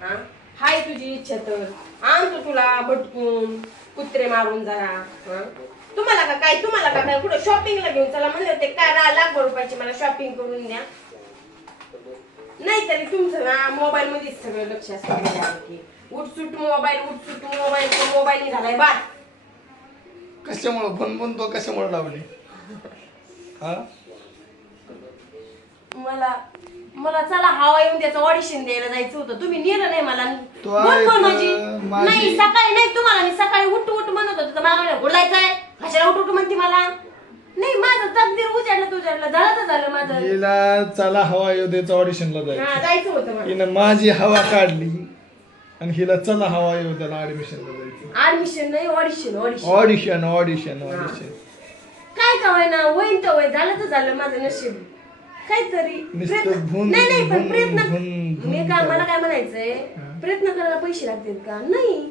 हा? हाय तुझी इच्छा तर. आणतो तुला भटकून कुत्रे मारून जरा. हा? तुम्हाला का काय? तुम्हाला का काय? कुठं शॉपिंगला घेऊन चला म्हणले होते काय रा- लाख रुपयाची मला शॉपिंग करून द्या. नाही तरी तुमचं ना मोबाईल मध्येच सगळं लक्ष असतं की उठसूट मोबाईल उठसूट मोबाईल मोबाईल निघालाय बा कशामुळं? बनबन तो कशामुळे लावले? हा? मला मला चला हवा येऊन त्याचं ऑडिशन द्यायला जायचं होतं. तुम्ही नेलं नाही मला. तो बोल आहे बोल तर माझी. माझी- नाही सकाळी नाही तुम्हाला मी सकाळी उठ उठ म्हणत होते. तर मला जायचंय कशाला उठ उठ म्हणते मला? नाही माझं तकदीर उजाडलं तुझ्याडलं झालं तर झालं माझं. हिला चला हवा योद्याचं ऑडिशनला हा जायचं. जायचं होतं मला. हिनं माझी हवा काढली आणि हिला चला हवा योद्याला ऍडमिशनला जायचं. ऍडमिशन नाही audition audition audition audition audition काय का होय ना होईन तर झालं तर झालं माझं नशीब. काहीतरी प्रयत्न- भुन- नाही नाही पण भुन- प्रयत्न भुन- भुन मी काय मला. काय म्हणायचंय? प्रयत्न करायला पैसे लागतील का? नाही.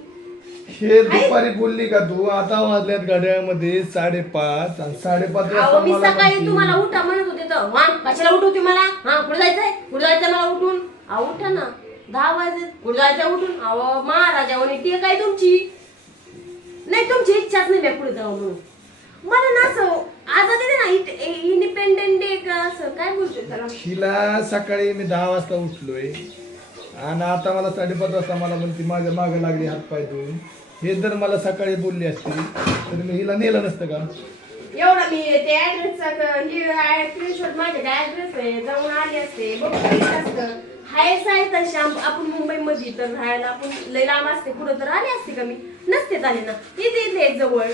हे दुपारी बोलली का तू? आता वाजल्यात घड्याळमध्ये साडेपाच आणि साडेपाच अहो वाजता मी मला सकाळी म्हणती, तुम्हाला उठा म्हणत होते तर. हा कशाला उठवते मला? हा कुठे जायचंय? कुठे जायचंय मला उठून? अहो उठा ना. दहा वाजले. कुठे जायचंय उठून? अहो महाराजा म्हणे ती काय तुमची. नाही तुमची इच्छाच नाही मी पुढे जाऊ म्हणून मला ना असं आजादी दे ना इंडिपेंडेंट डे का असं? काय बोलतो त्याला? हिला सकाळी मी दहा वाजता उठलोय. आणि आता मला साडेपाच वाजता मला म्हणते माझ्या मागे लागली हात पाय धुवून. हे जर मला सकाळी बोलली असती तर मी हिला नेलं नसतं का? एवढा मी ते ऍड्रेसचा ही स्क्रीनशॉट माझ्या ऍड्रेस आहे? जाऊन आले असते. बघ किती असतं. हायच आहे तशी आम- आपण मुंबईमध्ये तर राहायला आपण लय लांब असते. कुठं तर आले असते का मी? नसते आले ना. इथे इथे जवळ.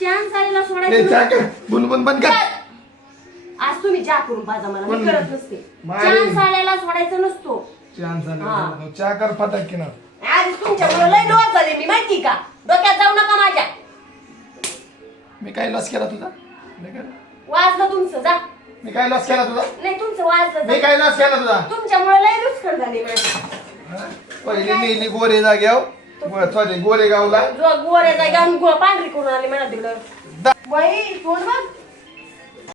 चान्स आलेला ए, सोडायचं. बुनबुन बंद कर. आज तुम्ही चहा करून पाजा मला पण मी करत नसते. मारी. चान्स आलेला सोडायचा नसतो. छान चहा कर फटाक की आज तुमच्यामुळे लय लॉस झाले मी माहिती का? डोक्यात जाऊ नका माझ्या. मी काय लॉस केला तुझा? मी वाजलं तुमचं जा. मी काय लॉस केला तुझा? नाही तुमचं वाजलं मी जा. काय लॉस केला तुझा? तुमच्यामुळे लय नुकसान झाले माझे. हा? पहिली नेली गोरे जाग्याव सॉरी गोरेगावला. जो गोऱ्या जागा आणि गो- पांढरी करून आली म्हणा तिकडं. बाई तोंड बघ?